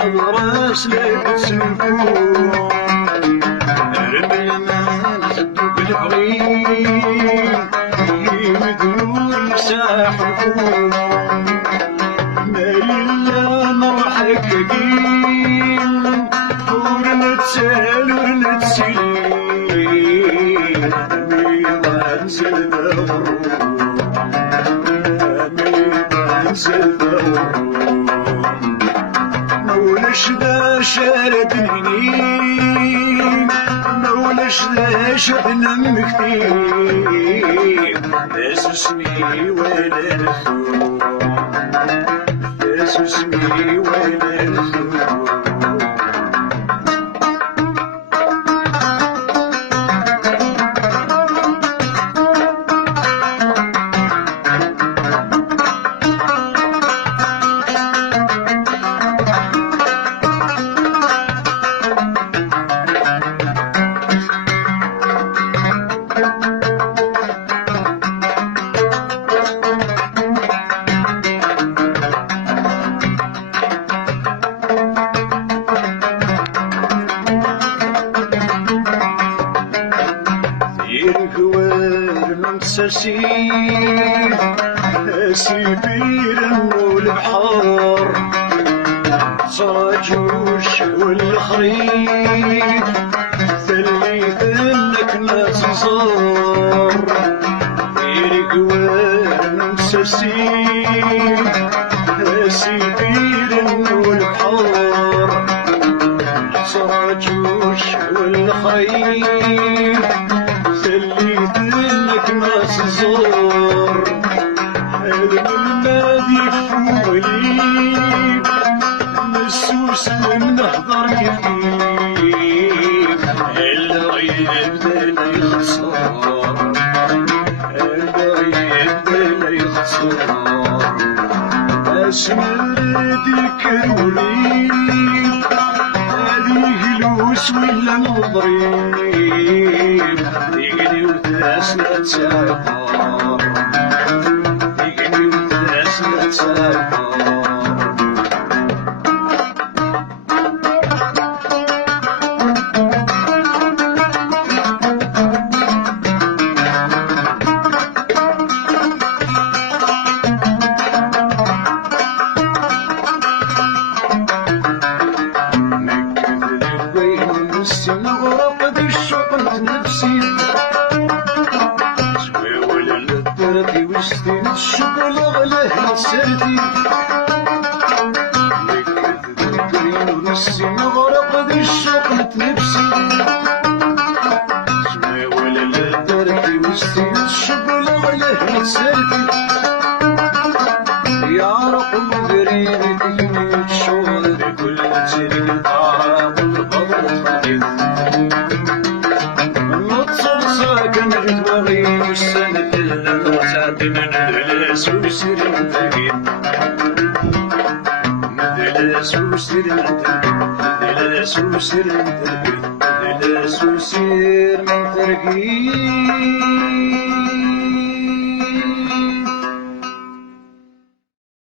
حضرة سلك تسلكون رمي المال ميضان سلفا ميضان سلفا مولش ذا شاردني مولش ذا شدنا مكتيب اسمي ولا نسوم اسمي ولا نسوم سيفير والبحار صاجوش والخريف ثليث انك ناس صار يرقوان مساسين سيفير والبحار صاجوش والخريف ثليث انك ناس صار المنادي فوليب مسوس ونهضر كثير الغيب ذا يخسر الغيب ذا يخسر اسمر ذكروني هذه لوس ولا مضريب يقني وتاسنا تسافر الشغل غلاه سردي لكت ذكري ونسي نغرق ذي الشغل نفسي سمي ولا لا دربي وسطي الشغل غلاه سردي يا رقم بريدي تجمي الشغل بكل تلك الطعام والبضل خليل نتصل ساكن جدوغي والسنة اللي ساعدنا ندلس وسير نتقيد ندلس وسير نتقيد ندلس وسير نتقيد ندلس وسير نتقيد